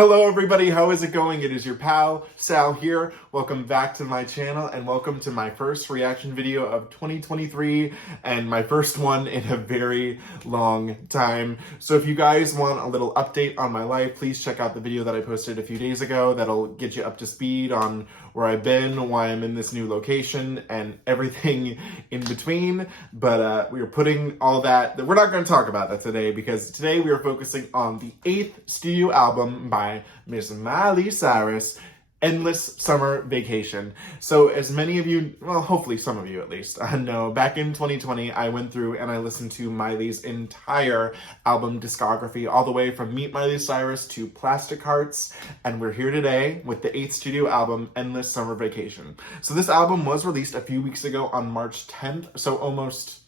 Hello everybody, how is it going? It is your pal, Sal here. Welcome back to my channel and welcome to my first reaction video of 2023 and my first one in a very long time. So if you guys want a little update on my life, please check out the video that I posted a few days ago. That'll get you up to speed on where I've been, why I'm in this new location, and everything in between. But we are putting all that, we're not going to talk about that today because today we are focusing on the 8th studio album by Miss Miley Cyrus, Endless Summer Vacation. So as many of you, well, hopefully some of you at least, know, back in 2020, I went through and I listened to Miley's entire album discography, all the way from Meet Miley Cyrus to Plastic Hearts, and we're here today with the 8th studio album, Endless Summer Vacation. So this album was released a few weeks ago on March 10th, so almost,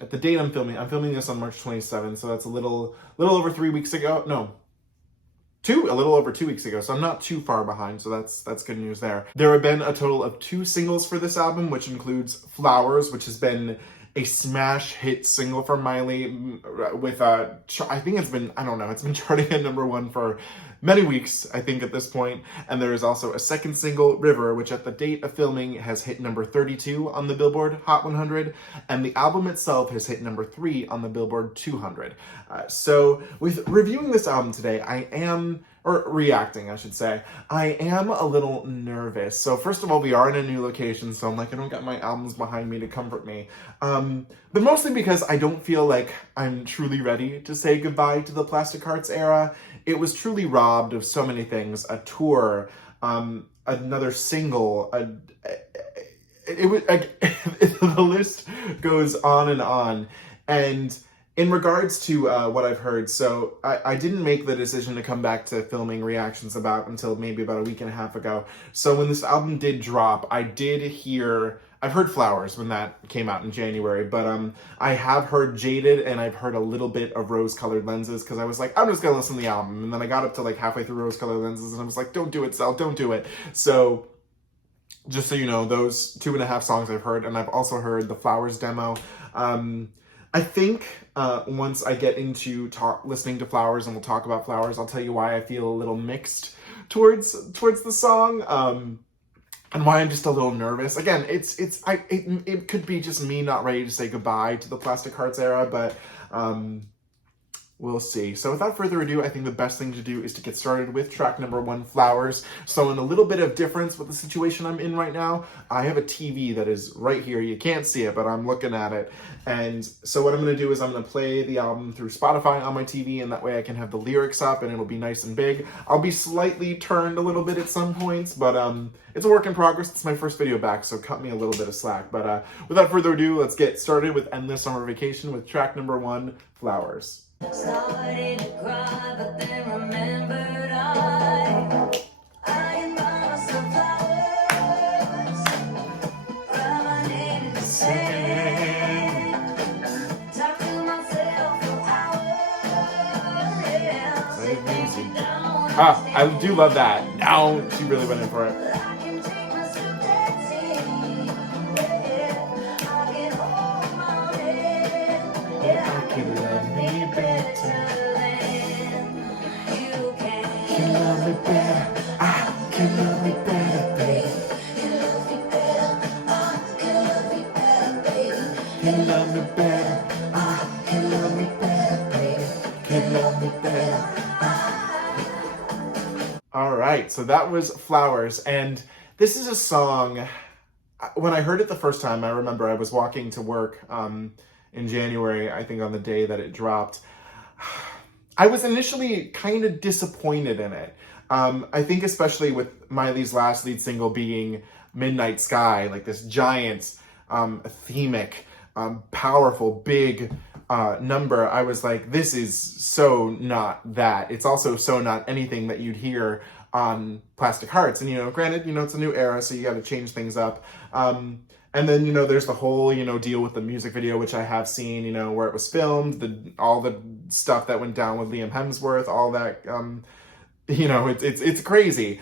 at the date I'm filming this on March 27th, so that's a little over 3 weeks ago, no, a little over 2 weeks ago, so I'm not too far behind, so that's good news there. There have been a total of 2 singles for this album, which includes Flowers, which has been a smash hit single from Miley with I think it's been, I don't know, it's been charting at #1 for many weeks, I think, at this point. And there is also a second single, River, which at the date of filming has hit number 32 on the Billboard Hot 100, and the album itself has hit number 3 on the Billboard 200. So with reviewing this album today, reacting, I should say, I am a little nervous. So first of all, we are in a new location, so I'm like, I don't got my albums behind me to comfort me. But mostly because I don't feel like I'm truly ready to say goodbye to the Plastic Hearts era. It was truly robbed of so many things: a tour, another single, the list goes on and on. And in regards to what I've heard, so I didn't make the decision to come back to filming reactions until maybe about a week and a half ago. So when this album did drop, I've heard Flowers when that came out in January, but I have heard Jaded and I've heard a little bit of Rose-Colored Lenses because I was like, I'm just gonna listen to the album. And then I got up to like halfway through Rose-Colored Lenses and I was like, don't do it, Sal, don't do it. So just so you know, those 2.5 songs I've heard, and I've also heard the Flowers demo. I think once I get into listening to Flowers, and we'll talk about Flowers, I'll tell you why I feel a little mixed towards the song, and why I'm just a little nervous. Again, it could be just me not ready to say goodbye to the Plastic Hearts era, but we'll see. So without further ado, I think the best thing to do is to get started with track #1, Flowers. So in a little bit of difference with the situation I'm in right now, I have a TV that is right here. You can't see it, but I'm looking at it. And so what I'm going to do is I'm going to play the album through Spotify on my TV, and that way I can have the lyrics up and it'll be nice and big. I'll be slightly turned a little bit at some points, but it's a work in progress. It's my first video back, so cut me a little bit of slack. But without further ado, let's get started with Endless Summer Vacation with track #1, Flowers. Started to cry, but then remembered I bought myself flowers. All I needed to say, talk to myself for hours. Yeah, say things you don't. I do love that. Now she really went in for it. I can take myself dancing. Yeah, I can hold my head. Yeah, I can love me better than you can. Can love me better. I can love me better, baby. Can love me better. I can love me better, baby. Can love me better. I can love me better, baby. Can love me better. All right, so that was Flowers, and this is a song. When I heard it the first time, I remember I was walking to work in January, I think on the day that it dropped. I was initially kind of disappointed in it. I think especially with Miley's last lead single being Midnight Sky, like this giant, themic, powerful, big number, I was like, this is so not that. It's also so not anything that you'd hear on Plastic Hearts. And, granted, it's a new era, so you got to change things up. And then, there's the whole, deal with the music video, which I have seen, where it was filmed, all the stuff that went down with Liam Hemsworth, all that, it's crazy.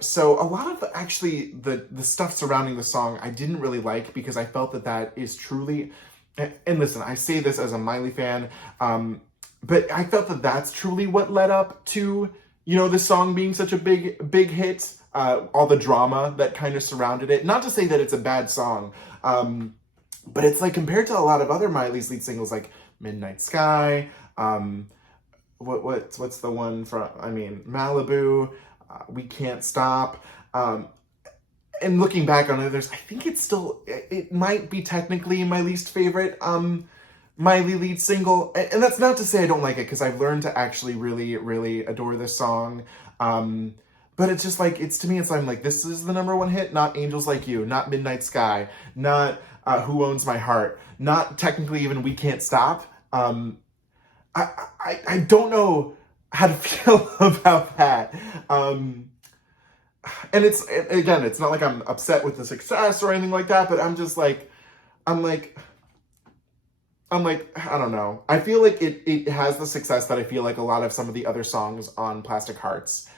So a lot of actually the stuff surrounding the song I didn't really like because I felt that is truly, and listen, I say this as a Miley fan, but I felt that's truly what led up to this song being such a big hit, all the drama that kind of surrounded it. Not to say that it's a bad song, but it's like compared to a lot of other Miley's lead singles like Midnight Sky, what's the one from, Malibu, We Can't Stop, and looking back on others, I think it might be technically my least favorite Miley lead single. And that's not to say I don't like it, because I've learned to actually really, really adore this song. But it's just like, to me, I'm like, this is the #1 hit, not Angels Like You, not Midnight Sky, not Who Owns My Heart, not technically even We Can't Stop. I don't know how to feel about that. And it's not like I'm upset with the success or anything like that, but I'm just like, I'm like, I don't know. I feel like it has the success that I feel like a lot of some of the other songs on Plastic Hearts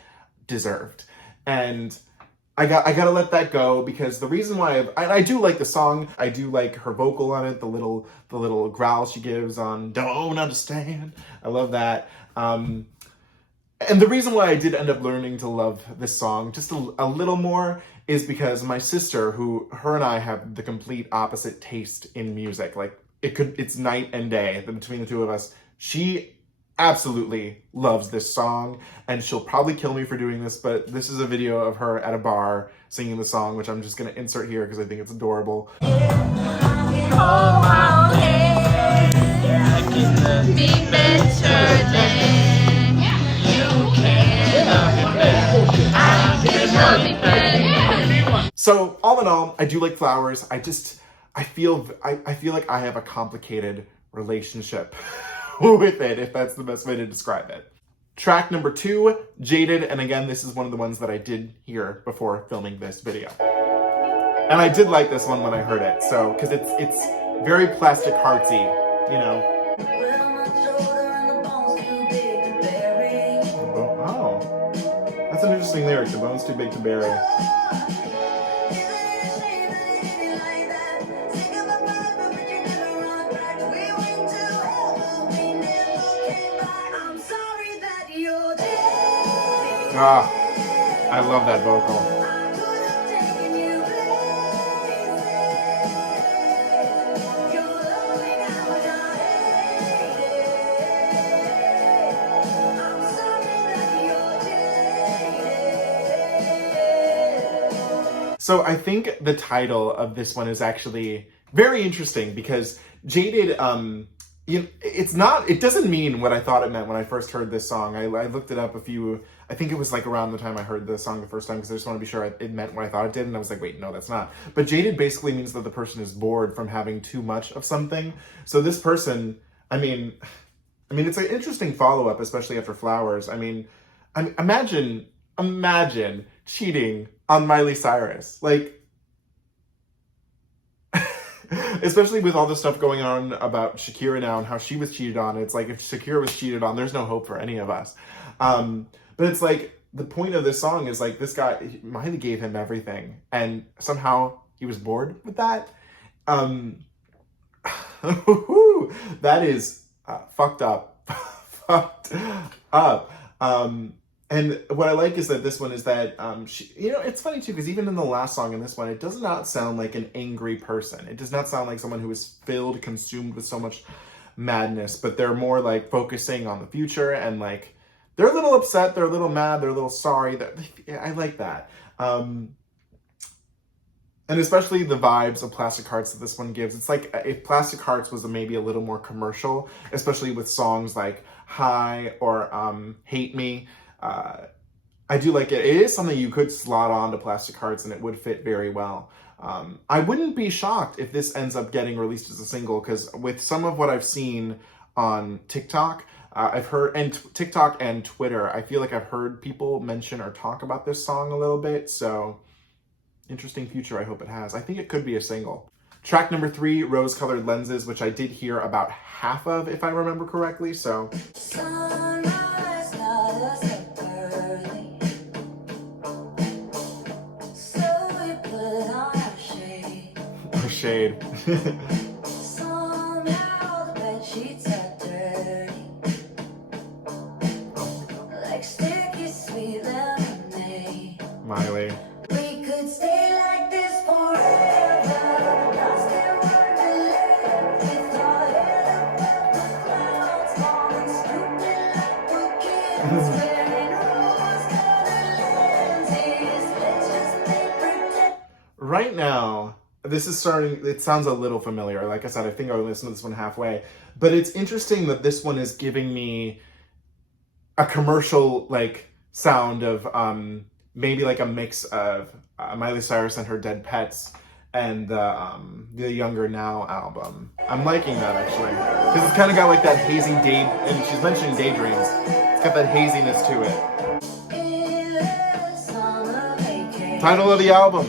deserved. And I gotta let that go, because the reason why I do like the song, I do like her vocal on it, the little growl she gives on Don't Understand. I love that. And the reason why I did end up learning to love this song just a little more is because my sister, her and I have the complete opposite taste in music. Like, it's night and day between the two of us. She absolutely loves this song, and she'll probably kill me for doing this, but this is a video of her at a bar singing the song, which I'm just going to insert here because I think it's adorable. So all in all, I do like Flowers. I feel like I have a complicated relationship with it, if that's the best way to describe it. Track number 2, Jaded, and again, this is one of the ones that I did hear before filming this video. And I did like this one when I heard it, so, because it's very Plastic Heartsy, Oh, that's an interesting lyric, the bone's too big to bury. Ah, I love that vocal. So I think the title of this one is actually very interesting, because Jaded, it doesn't mean what I thought it meant when I first heard this song. I looked it up I think it was like around the time I heard the song the first time, because I just want to be sure it meant what I thought it did, and I was like, wait, no, that's not. But Jaded basically means that the person is bored from having too much of something. So this person, it's an interesting follow-up, especially after Flowers. Imagine cheating on Miley Cyrus. Like, especially with all the stuff going on about Shakira now and how she was cheated on. It's like, if Shakira was cheated on, there's no hope for any of us. But it's like, the point of this song is like, this guy, Miley gave him everything, and somehow he was bored with that. That is fucked up. Fucked up. And what I like is that this one is that, it's funny too, because even in the last song in this one, it does not sound like an angry person. It does not sound like someone who is consumed with so much madness, but they're more like focusing on the future, and like, they're a little upset, they're a little mad, they're a little sorry. I like that. And especially the vibes of Plastic Hearts that this one gives. It's like if Plastic Hearts was maybe a little more commercial, especially with songs like High or Hate Me. I do like it. It is something you could slot on to Plastic Hearts, and it would fit very well. I wouldn't be shocked if this ends up getting released as a single, because with some of what I've seen on TikTok, I've heard, and TikTok and Twitter, I feel like I've heard people mention or talk about this song a little bit. So interesting future I hope it has. I think it could be a single. Track number 3, Rose Colored Lenses, which I did hear about half of, if I remember correctly. So Sunrise, not us early. So we put on our shade. or Shade. Somehow the bed sheets are dirty. Like sticky right now, this is starting, it sounds a little familiar. Like I said, I think I listened to this one halfway. But it's interesting that this one is giving me a commercial like sound of maybe like a mix of Miley Cyrus and her Dead Pets and the Younger Now album. I'm liking that actually because it's kind of got like that hazy day, and she's mentioning daydreams. It's got that haziness to it. Title of the album.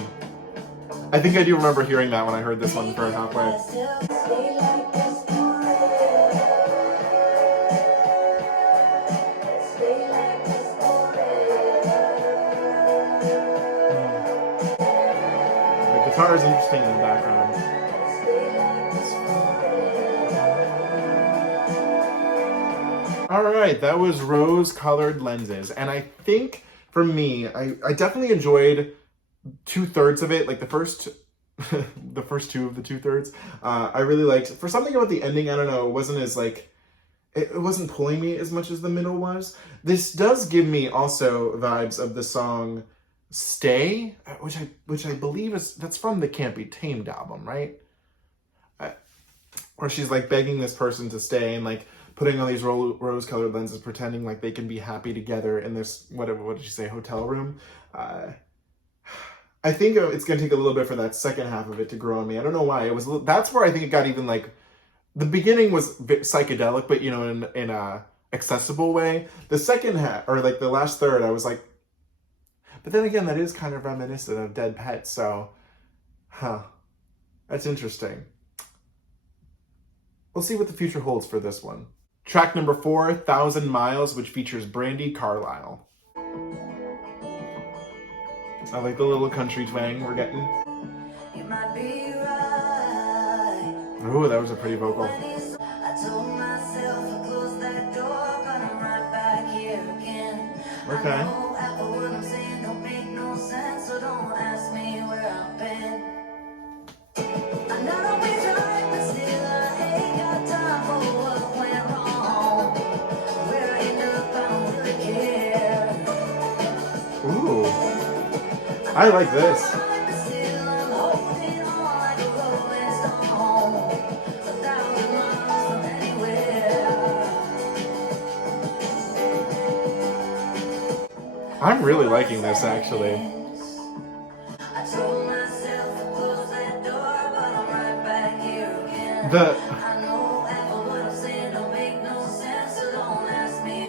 I think I do remember hearing that when I heard this one for halfway. The guitar is interesting in the background. Alright, that was Rose-Colored Lenses. And I think, for me, I definitely enjoyed 2/3 of it. Like the first the first two of the 2/3. I really liked. For something about the ending, I don't know, it wasn't as like, it wasn't pulling me as much as the middle was. This does give me also vibes of the song Stay, which I believe that's from the Can't Be Tamed album, right? Where she's like begging this person to stay and like putting on these rose-colored lenses, pretending like they can be happy together in this, what did she say, hotel room? I think it's going to take a little bit for that second half of it to grow on me. I don't know why. That's where I think it got even like, the beginning was psychedelic, but you know, in a accessible way. The second half, or like the last third, I was like, but then again, that is kind of reminiscent of Dead Pets, so, that's interesting. We'll see what the future holds for this one. Track number 4, 1,000 Miles, which features Brandi, Carlile. I like the little country twang we're getting. You might be right. Ooh, that was a pretty vocal. I told myself to close that door, but I'm right back here again. Okay. I know half of what I'm saying don't make no sense, so don't ask me where I've been. I know I'll be right, but still I ain't got time for what went wrong. Where I end up, I don't really care. Ooh. I like this. I'm really liking this actually.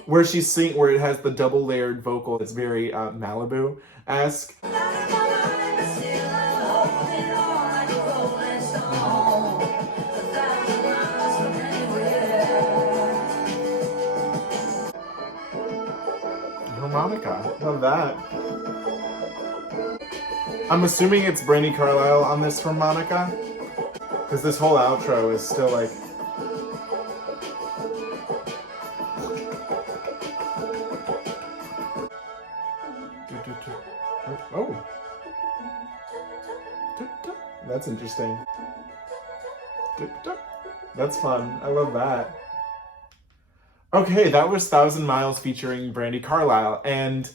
Where she's singing, where it has the double layered vocal, it's very Malibu-esque. Harmonica, love that. I'm assuming it's Brandi Carlile on this harmonica, because this whole outro is still like. Oh, that's interesting. That's fun. I love that. Okay, that was 1,000 Miles featuring Brandi Carlile, and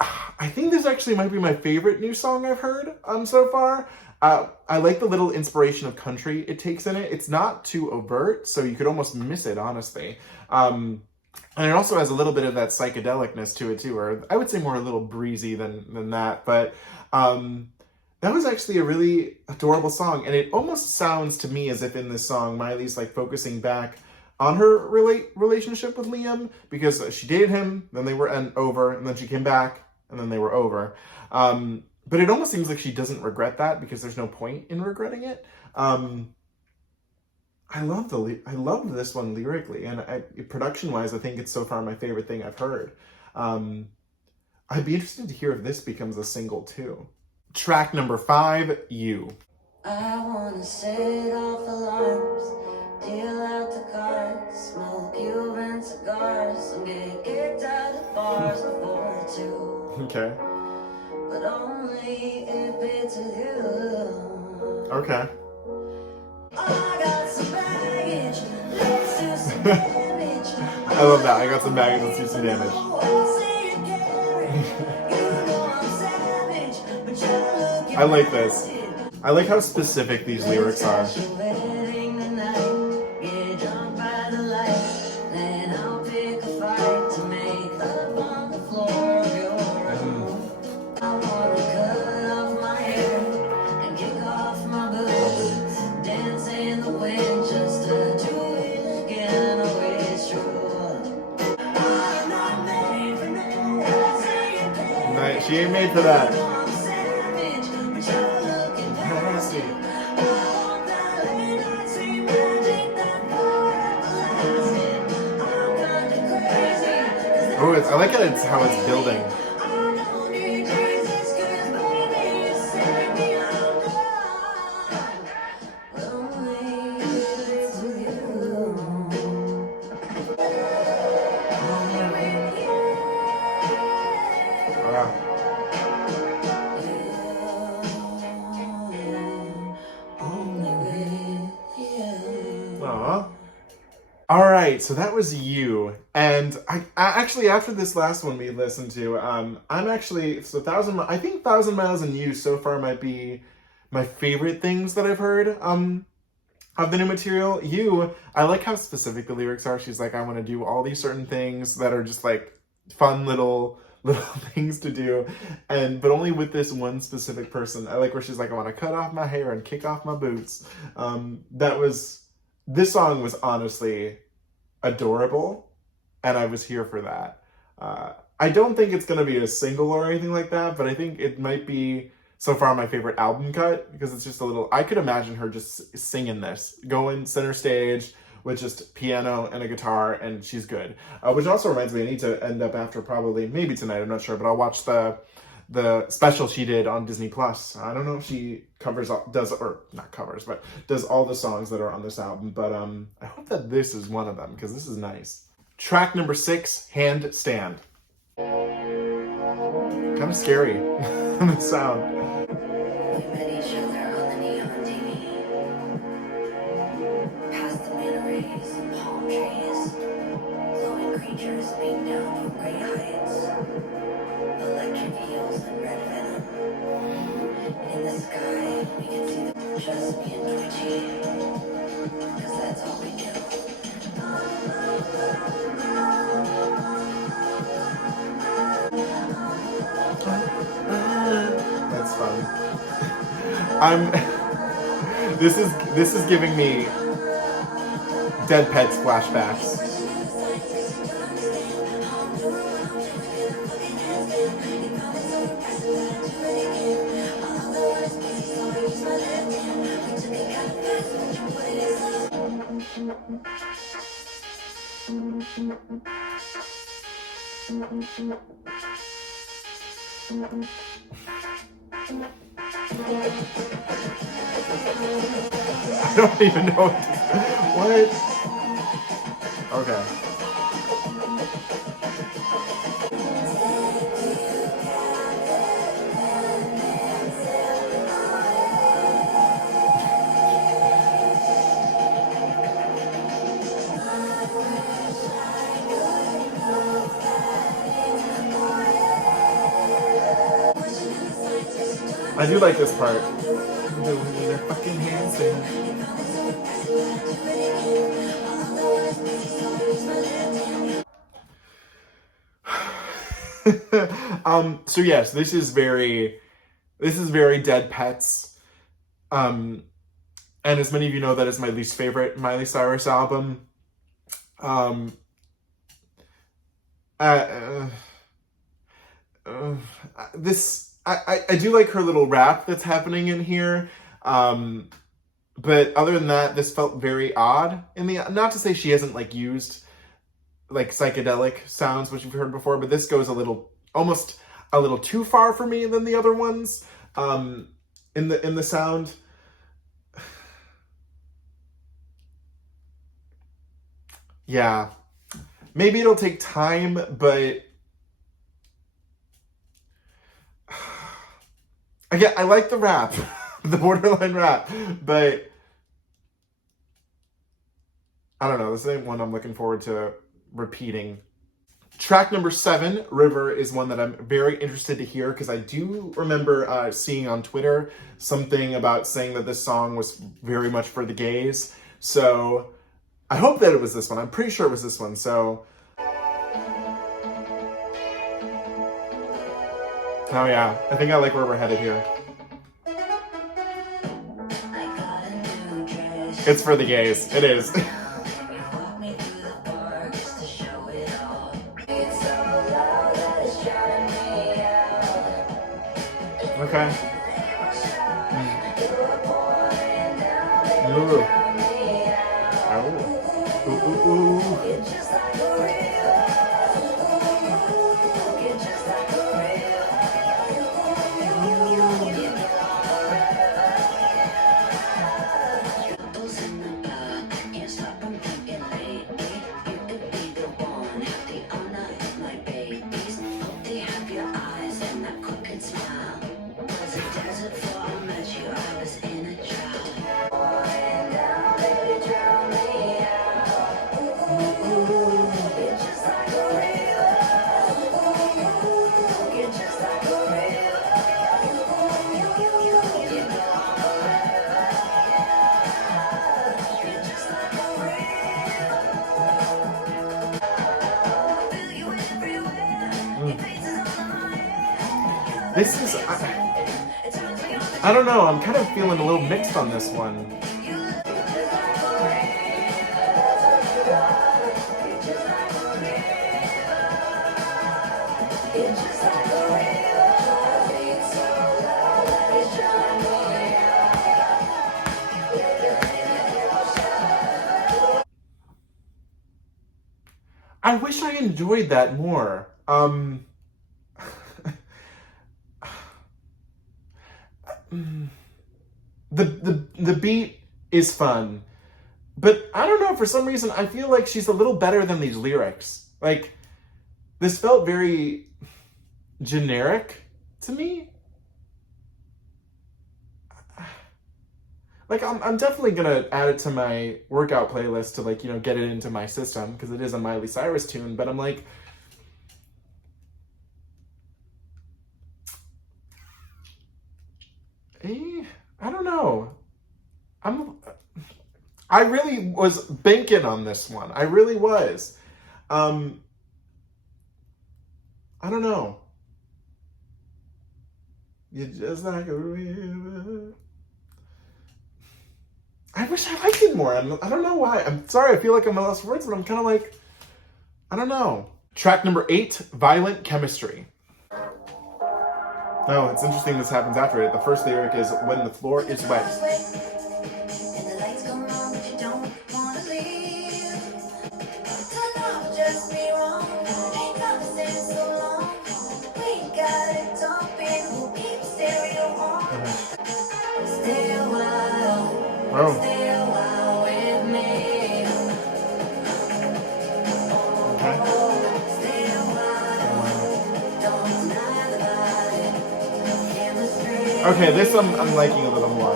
I think this actually might be my favorite new song I've heard so far. I like the little inspiration of country it takes in it. It's not too overt, so you could almost miss it, honestly. And it also has a little bit of that psychedelicness to it too, or I would say more a little breezy than that. But that was actually a really adorable song, and it almost sounds to me as if in this song Miley's like focusing back on her relationship with Liam, because she dated him, then they were over, and then she came back, and then they were over. But it almost seems like she doesn't regret that, because there's no point in regretting it. I love this one lyrically, and production-wise, I think it's so far my favorite thing I've heard. I'd be interested to hear if this becomes a single too. Track number 5, You. I wanna set off alarms, deal out the cards, smoke Cuban cigars, and get kicked out of bars before 2. Okay. But only if it's with you. Okay. I got some baggage, let's do some damage. I love that. I got some baggage, let's do some damage. I like this. I like how specific these lyrics are. Nice. She ain't made for that. Oh, I like how it's building. Aww. All right, so that was You, and I actually, after this last one we listened to, I'm actually, so I think Thousand Miles and You so far might be my favorite things that I've heard of the new material. You, I like how specific the lyrics are. She's like, I want to do all these certain things that are just like fun little things to do, but only with this one specific person. I like where she's like, I want to cut off my hair and kick off my boots. This song was honestly adorable, and I was here for that. I don't think it's going to be a single or anything like that, but I think it might be so far my favorite album cut, because it's just a little, I could imagine her just singing this, going center stage with just piano and a guitar, and she's good. Which also reminds me, I need to end up after maybe tonight, I'm not sure, but I'll watch the special she did on Disney Plus. I don't know if she does all the songs that are on this album, but I hope that this is one of them, because this is nice. Track number 6, Handstand. Kind of scary, the sound. Being down from great heights, electric heels and red venom. In the sky, we can see the just me and Twitchy, cause that's all we do. That's fun. This is giving me Dead Pets flashbacks. I don't even know what. Okay. I do like this part. Doing their fucking handstand. So yes, this is very Dead Pets. And as many of you know, that is my least favorite Miley Cyrus album. I do like her little rap that's happening in here. But other than that, this felt very odd not to say she hasn't like used like psychedelic sounds, which you've heard before, but this goes almost a little too far for me than the other ones. In the sound. Yeah. Maybe it'll take time, but again, I like the rap, the borderline rap, but I don't know, this ain't one I'm looking forward to repeating. Track number 7, River, is one that I'm very interested to hear because I do remember seeing on Twitter something about saying that this song was very much for the gays. So I hope that it was this one. I'm pretty sure it was this one. So, oh yeah, I think I like where we're headed here. It's for the gays. It is. Okay. Ooh. Oh. Ooh, ooh, ooh. This is, I don't know, I'm kind of feeling a little mixed on this one. I wish I enjoyed that more. The beat is fun, but I don't know, for some reason I feel like she's a little better than these lyrics. Like, this felt very generic to me. Like, I'm definitely gonna add it to my workout playlist to, like, you know, get it into my system because it is a Miley Cyrus tune, but I'm like, I don't know. I really was banking on this one. I really was. I don't know. You're just like a river. I wish I liked it more. I don't know why. I'm sorry, I feel like I'm at lost words, but I'm kind of like, I don't know. Track number 8, Violent Chemistry. Oh, it's interesting this happens after it. The first lyric is, when the floor is wet. Oh. Okay, this I'm liking a little more.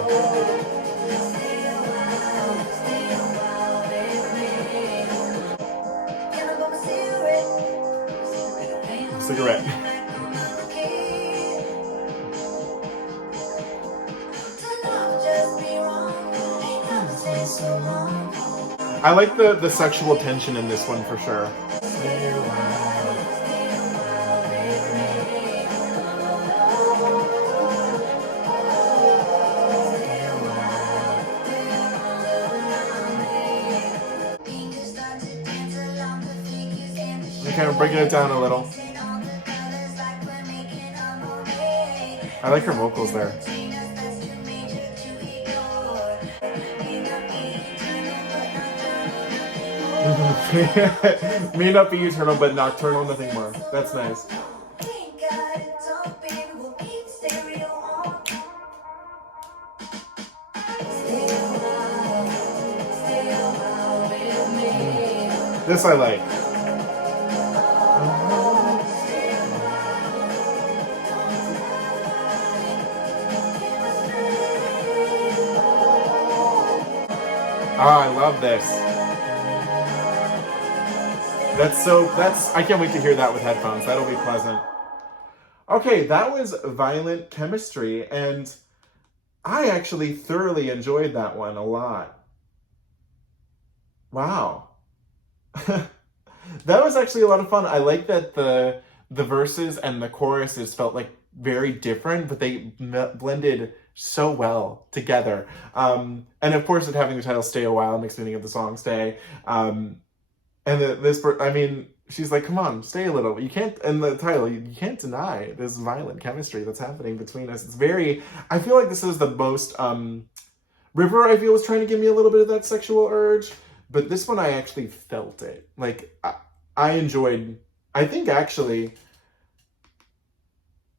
Cigarette. I like the sexual tension in this one for sure. I'm kind of breaking it down a little. I like her vocals there. May not be eternal, but nocturnal, nothing more. That's nice. This I like. Ah, I love this. I can't wait to hear that with headphones. That'll be pleasant. Okay, that was Violent Chemistry, and I actually thoroughly enjoyed that one a lot. Wow. That was actually a lot of fun. I like that the verses and the choruses felt like very different, but they blended so well together. And of course, it having the title "Stay a While" makes me think of the song "Stay." I mean, she's like, "Come on, stay a little." You can't. And the title, you can't deny this violent chemistry that's happening between us. It's very. I feel like this is the most. River, I feel, was trying to give me a little bit of that sexual urge, but this one I actually felt it. Like, I enjoyed. I think actually,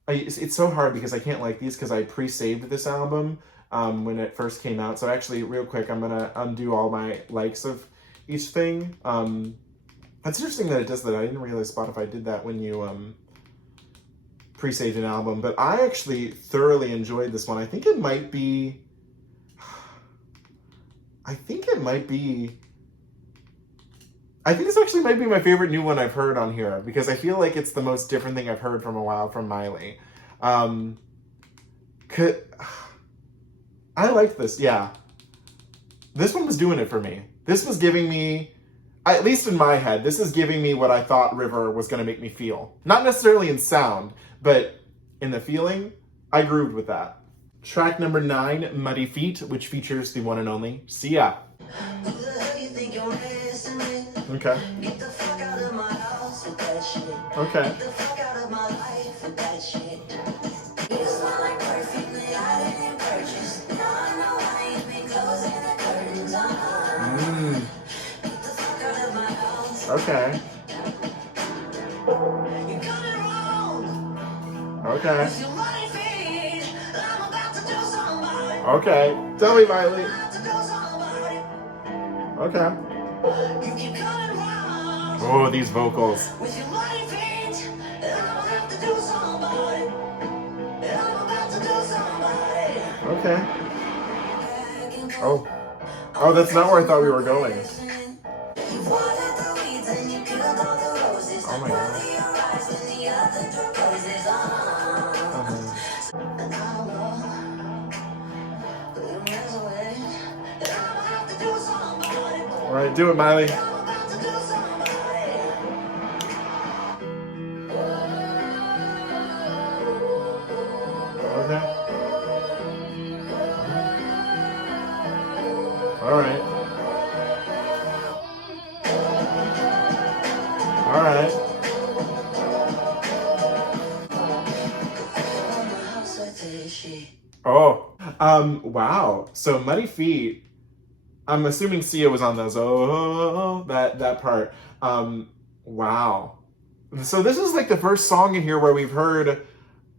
it's so hard because I can't like these because I pre-saved this album when it first came out. So actually, real quick, I'm gonna undo all my likes of each thing. That's interesting that it does that. I didn't realize Spotify did that when you pre-saved an album. But I actually thoroughly enjoyed this one. I think it might be. I think this actually might be my favorite new one I've heard on here because I feel like it's the most different thing I've heard from a while from Miley. I like this, yeah. This one was doing it for me. This was giving me, at least in my head, this is giving me what I thought River was going to make me feel. Not necessarily in sound, but in the feeling, I grooved with that. Track number 9, Muddy Feet, which features the one and only Sia. Okay. Get the fuck out of my house with that shit. Okay. Get the fuck out of my life with that shit. You smell like perfume that I didn't purchase. Now I know why you've been closing the curtains on. Get the fuck out of my house. Okay. You got it wrong. Okay. With your money feet, I'm about to do somebody. Okay. Tell me, Miley. Okay. You keep coming round. Oh, these vocals. With your money feet, and I'm about to do somebody. And I'm about to do somebody. Okay. Oh. Oh, that's not where I thought we were going. Oh my god. All right, do it, Miley. Okay. All right. All right. Oh. Wow. So Muddy Feet. I'm assuming Sia was on those. Oh, that part. Wow. So this is like the first song in here where we've heard,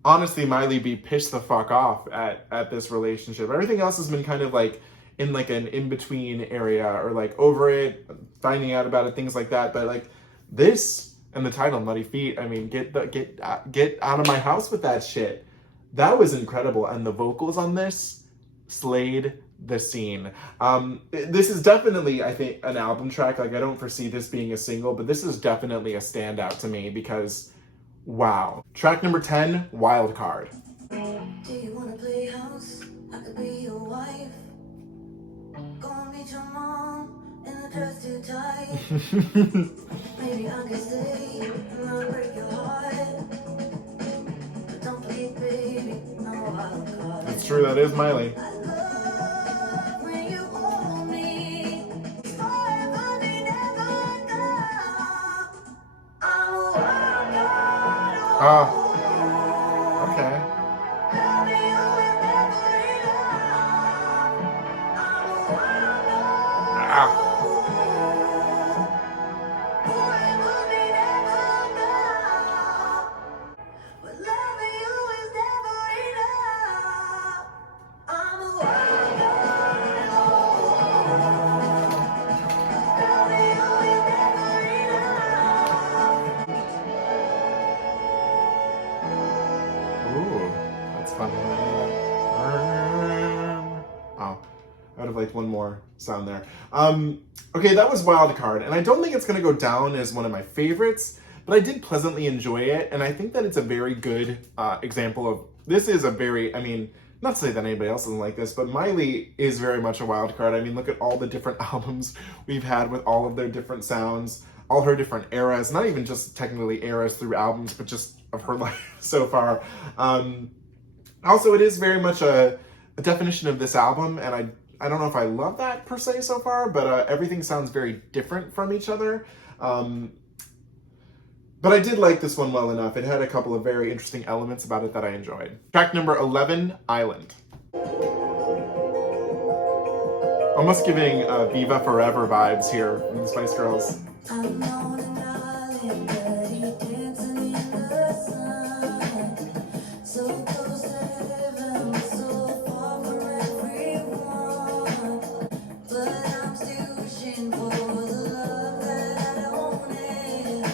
honestly, Miley be pissed the fuck off at this relationship. Everything else has been kind of like in like an in-between area or like over it, finding out about it, things like that. But like this and the title, Muddy Feet, I mean, get out of my house with that shit. That was incredible. And the vocals on this slayed the scene. This is definitely, I think, an album track. Like, I don't foresee this being a single, but this is definitely a standout to me because, wow. Track number 10, Wildcard. Do you wanna play house? I could be your wife. Go and meet your mom in a dress too tight. Maybe I could stay and not break your heart. But don't please, baby, I'm a wildcard. It's true, that is Miley. Okay. Ah. Ooh, that's fun. Oh, would have liked one more sound there. Okay, that was Wildcard, and I don't think it's going to go down as one of my favorites, but I did pleasantly enjoy it, and I think that it's a very good example of, this is a very, I mean, not to say that anybody else doesn't like this, but Miley is very much a wild card. I mean, look at all the different albums we've had with all of their different sounds, all her different eras, not even just technically eras through albums, but just of her life so far. Also, it is very much a definition of this album, and I don't know if I love that per se so far, but everything sounds very different from each other. But I did like this one well enough. It had a couple of very interesting elements about it that I enjoyed. Track number 11, Island. Almost giving Viva Forever vibes here from the Spice Girls. I'm on an island, buddy, dancing in the sun. So close to heaven, so far from everyone. But I'm still wishing for the love that I don't have.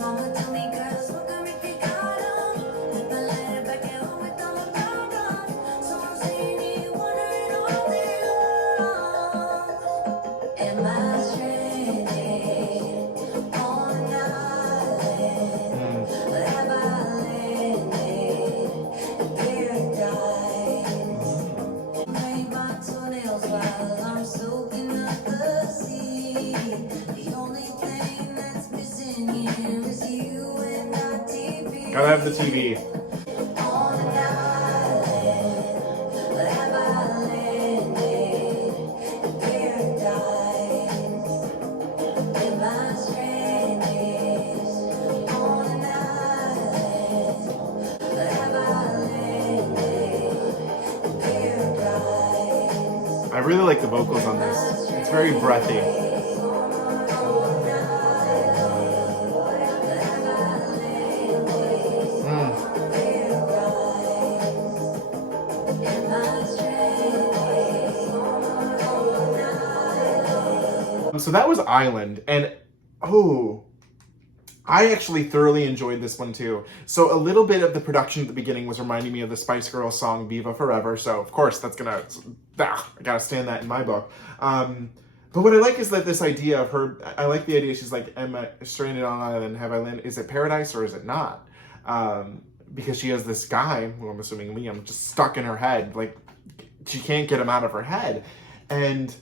Mama told me, girls, what can make you got 'em? If I let it back at home with all my problems. So I'm sitting here wondering all day long. Am I stranded on an island? But have I landed in paradise? Paint my toenails while I'm soaking up the sea. The only thing that's missing here is you and my TV. Gotta have the TV. On an island, but have I landed in paradise? Am I stranded on an island, but have I landed in paradise? I really like the vocals on this. It's very breathy. So that was Island, and oh, I actually thoroughly enjoyed this one too. So a little bit of the production at the beginning was reminding me of the Spice Girls song Viva Forever, so of course that's gonna, I gotta stand that in my book. But what I like is that this idea of her, I like the idea she's like, am I stranded on an island, have I landed, is it paradise or is it not? Because she has this guy, who I'm assuming Liam, just stuck in her head, like she can't get him out of her head. And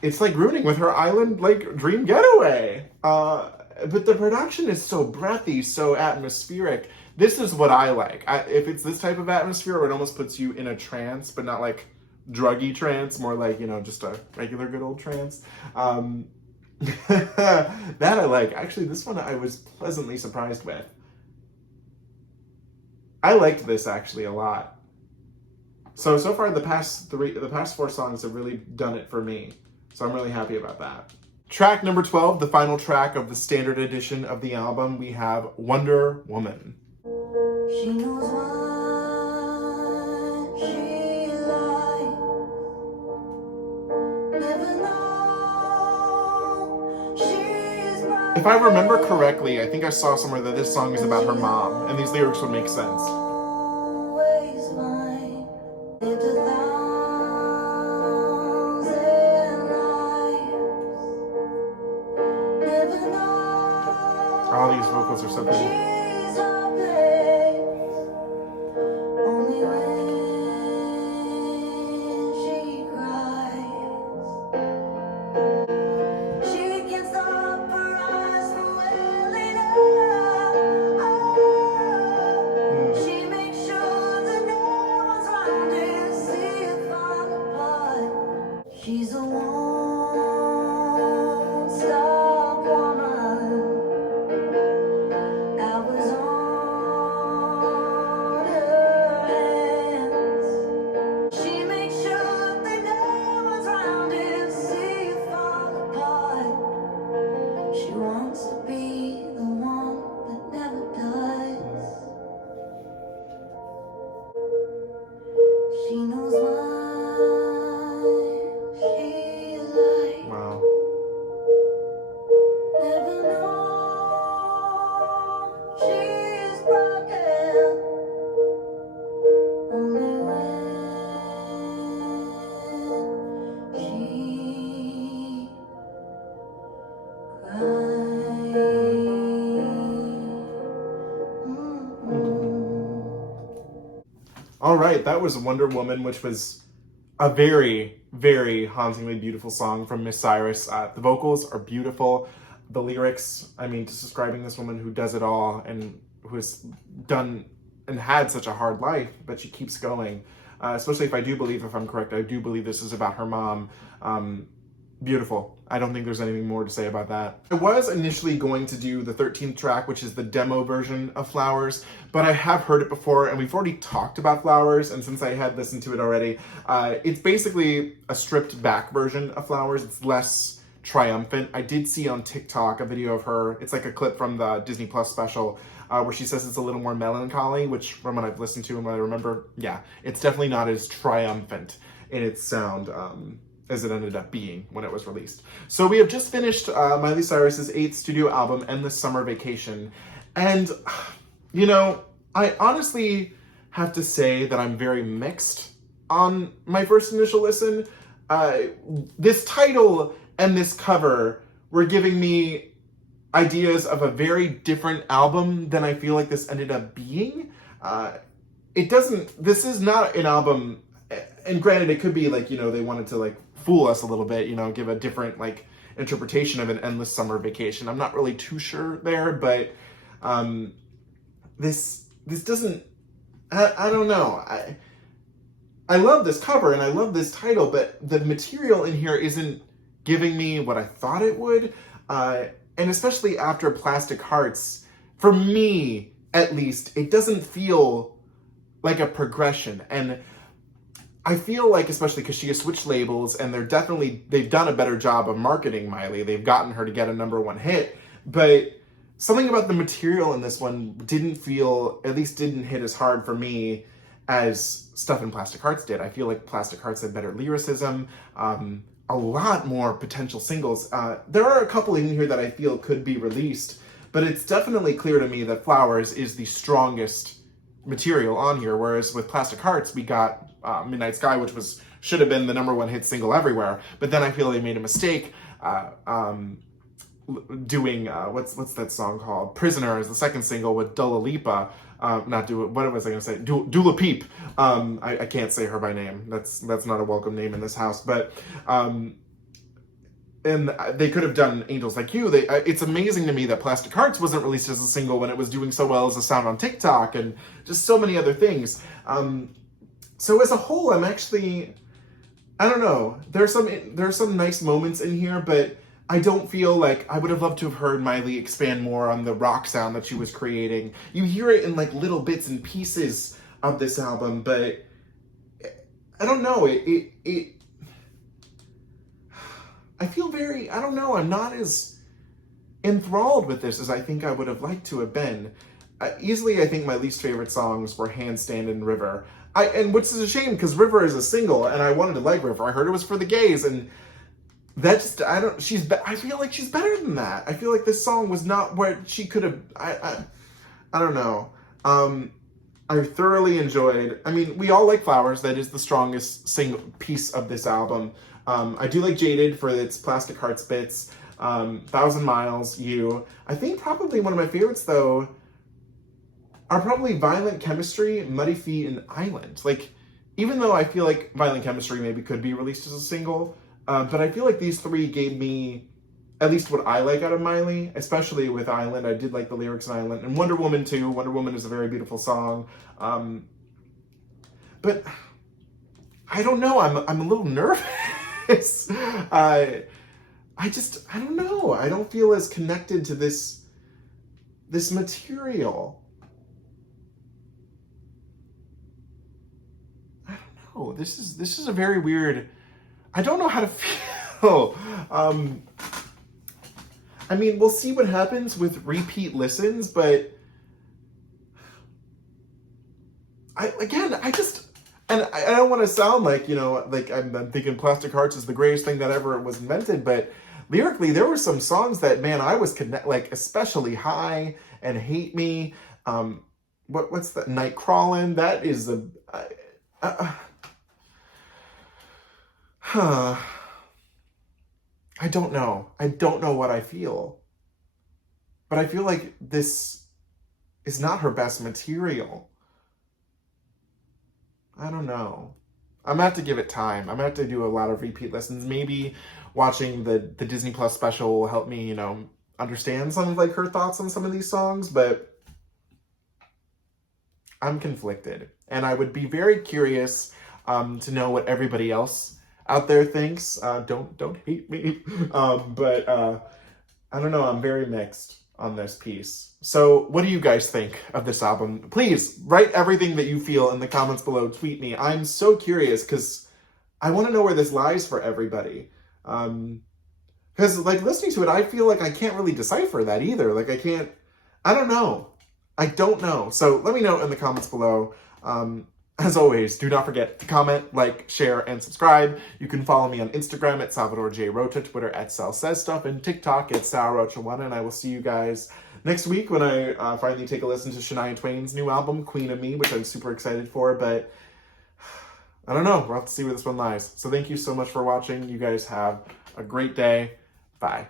it's like ruining with her island, like, dream getaway. But the production is so breathy, so atmospheric. This is what I like. If it's this type of atmosphere where it almost puts you in a trance, but not like druggy trance, more like, you know, just a regular good old trance. That I like. Actually, this one I was pleasantly surprised with. I liked this actually a lot. So far the past 4 songs have really done it for me. So I'm really happy about that. Track number 12, the final track of the standard edition of the album, we have Wonder Woman. She knows what she likes. Never know she's mine. If I remember correctly, I think I saw somewhere that this song is about her mom, and these lyrics would make sense. Always mine. Lived 1,000 lives. Never know. All these vocals are so pretty. She's a place. Only when she cries. She can't stop her eyes from welling up. She makes sure that no one's around to see it fall apart. She's a won't stop woman. I would All right, that was Wonder Woman, which was a very, very hauntingly beautiful song from Miss Cyrus. The vocals are beautiful. The lyrics, I mean, just describing this woman who does it all and who has done and had such a hard life, but she keeps going. Especially if I do believe, if I'm correct, I do believe this is about her mom. Beautiful. I don't think there's anything more to say about that. I was initially going to do the 13th track, which is the demo version of Flowers, but I have heard it before, and we've already talked about Flowers, and since I had listened to it already, it's basically a stripped back version of Flowers. It's less triumphant. I did see on TikTok a video of her, it's like a clip from the Disney Plus special, where she says it's a little more melancholy, which from what I've listened to and what I remember, yeah, it's definitely not as triumphant in its sound, as it ended up being when it was released. So we have just finished Miley Cyrus's 8th studio album, Endless Summer Vacation. And, you know, I honestly have to say that I'm very mixed on my first initial listen. This title and this cover were giving me ideas of a very different album than I feel like this ended up being. This is not an album, and granted, it could be like, you know, they wanted to like fool us a little bit, you know, give a different like interpretation of an Endless Summer Vacation. I'm not really too sure there, but this doesn't, I don't know. I love this cover and I love this title, but the material in here isn't giving me what I thought it would. And especially after Plastic Hearts, for me, at least, it doesn't feel like a progression. And I feel like, especially because she has switched labels and they've done a better job of marketing Miley. They've gotten her to get a #1 hit, but something about the material in this one didn't hit as hard for me as stuff in Plastic Hearts did. I feel like Plastic Hearts had better lyricism, a lot more potential singles. There are a couple in here that I feel could be released, but it's definitely clear to me that Flowers is the strongest material on here, whereas with Plastic Hearts, we got Midnight Sky, which should have been the #1 hit single everywhere, but then I feel they made a mistake doing, what's that song called? Prisoner is the second single with Dua Lipa. What was I going to say? Dula Peep. I can't say her by name. That's not a welcome name in this house. But and they could have done Angels Like You. It's amazing to me that Plastic Hearts wasn't released as a single when it was doing so well as a sound on TikTok and just so many other things. So as a whole, I'm actually, I don't know. There's some nice moments in here, but I don't feel like I would have loved to have heard Miley expand more on the rock sound that she was creating. You hear it in like little bits and pieces of this album, but I don't know. I feel I don't know. I'm not as enthralled with this as I think I would have liked to have been. Easily, I think my least favorite songs were Handstand and River. And which is a shame because River is a single, and I wanted to like River. I heard it was for the gays, and that just, I feel like she's better than that. I feel like this song was not where she could have, I don't know. I thoroughly enjoyed, I mean, we all like Flowers. That is the strongest single piece of this album. I do like Jaded for its Plastic Hearts bits. 1,000 Miles, You. I think probably one of my favorites, though, are probably Violent Chemistry, Muddy Feet, and Island. Like, even though I feel like Violent Chemistry maybe could be released as a single, but I feel like these three gave me at least what I like out of Miley, especially with Island. I did like the lyrics in Island. And Wonder Woman, too. Wonder Woman is a very beautiful song. But I don't know. I'm a little nervous. I don't know. I don't feel as connected to this material. I don't know. This is a very weird, I don't know how to feel. I mean, we'll see what happens with repeat listens, but I don't want to sound like, you know, like I'm thinking Plastic Hearts is the greatest thing that ever was invented, but lyrically, there were some songs that, man, I was like, especially High and Hate Me. What's that? Night Crawlin'. That is I don't know. I don't know what I feel. But I feel like this is not her best material. I don't know. I'm gonna have to give it time. I'm gonna have to do a lot of repeat listens. Maybe watching the Disney Plus special will help me, understand some of like her thoughts on some of these songs, but I'm conflicted. And I would be very curious to know what everybody else out there thinks. Don't hate me. But I don't know, I'm very mixed on this piece. So what do you guys think of this album? Please write everything that you feel in the comments below. Tweet me. I'm so curious because I want to know where this lies for everybody. Because like listening to it, I feel like I can't really decipher that either. Like I don't know. I don't know. So let me know in the comments below. As always, do not forget to comment, like, share, and subscribe. You can follow me on Instagram at Salvador J. Rocha, Twitter at Sal Says Stuff, and TikTok at SalRocha1. And I will see you guys next week when I finally take a listen to Shania Twain's new album, Queen of Me, which I'm super excited for. But I don't know. We'll have to see where this one lies. So thank you so much for watching. You guys have a great day. Bye.